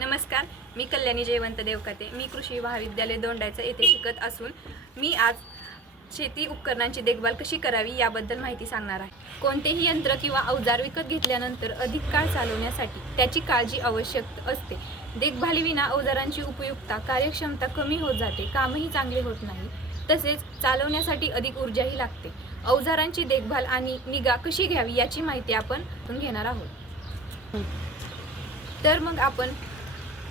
नमस्कार मी कल्याणी जयवंत देवकाते. मी कृषी महाविद्यालय दोंडायचं येथे शिकत असून मी आज शेती उपकरणांची देखभाल कशी करावी याबद्दल माहिती सांगणार आहे. कोणतेही यंत्र किंवा अवजार विकत घेतल्यानंतर अधिक काळ चालवण्यासाठी त्याची काळजी आवश्यक असते. देखभालीविना अवजारांची उपयुक्तता कार्यक्षमता कमी होत जाते कामही चांगले होत नाही. तसेच चालवण्यासाठी अधिक ऊर्जाही लागते. अवजारांची देखभाल आणि निगा कशी घ्यावी याची माहिती आपण घेणार आहोत. तर मग आपण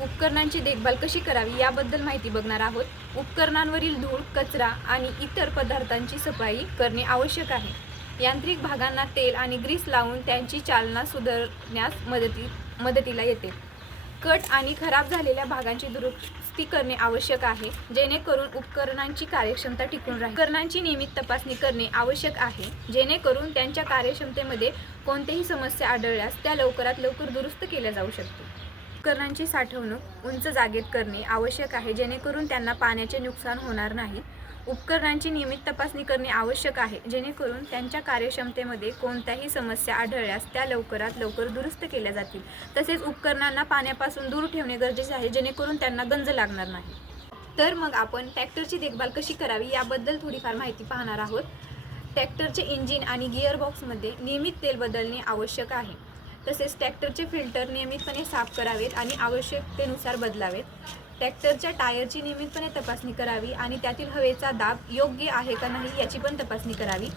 उपकरणांची देखभाल कशी करावी याबद्दल माहिती बघणार आहोत. उपकरणांवरील धूळ कचरा आणि इतर पदार्थांची सफाई करणे आवश्यक आहे. यांत्रिक भागांना तेल आणि ग्रीस लावून त्यांची चालना सुधारण्यास मदती मदतीला येते. कट आणि खराब झालेल्या भागांची दुरुस्ती करणे आवश्यक आहे जेणेकरून उपकरणांची कार्यक्षमता टिकून राहील. उपकरणांची नियमित तपासणी करणे आवश्यक आहे जेणेकरून त्यांच्या कार्यक्षमतेमध्ये कोणतेही समस्या आढळल्यास त्या लवकरात लवकर दुरुस्त केल्या जाऊ शकते उपकरणांची साठवणूक उंच जागेत करणे आवश्यक आहे जेणेकरून त्यांना पाण्याचे नुकसान होणार नाही. उपकरणांची नियमित तपासणी करणे आवश्यक आहे जेणेकरून त्यांच्या कार्यक्षमतेमध्ये कोणत्याही समस्या आढळल्यास त्या लवकरात लवकर दुरुस्त केल्या जातील. तसेच उपकरणांना पाण्यापासून दूर ठेवणे गरजेचे आहे जेणेकरून त्यांना गंज लागणार नाही. तर मग आपण ट्रॅक्टरची देखभाल कशी करावी याबद्दल थोडीफार माहिती पाहणार आहोत. ट्रॅक्टरचे इंजिन आणि गिअरबॉक्समध्ये नियमित तेल बदलणे आवश्यक आहे. तसेच ट्रॅक्टरचे फिल्टर नियमितपणे साफ करावेत आणि आवश्यकतेनुसार बदलावेत. ट्रॅक्टरच्या टायरची नियमितपणे तपासणी करावी आणि त्यातील हवेचा दाब योग्य आहे का नाही याची पण तपासणी करावी.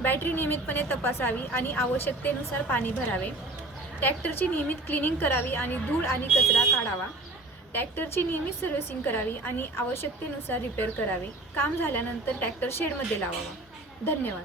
बॅटरी नियमितपणे तपासावी आणि आवश्यकतेनुसार पाणी भरावे. ट्रॅक्टरची नियमित क्लिनिंग करावी आणि धूळ आणि कचरा काढावा. ट्रॅक्टरची नियमित सर्व्हिसिंग करावी आणि आवश्यकतेनुसार रिपेअर करावे. काम झाल्यानंतर ट्रॅक्टर शेडमध्ये लावावा. धन्यवाद.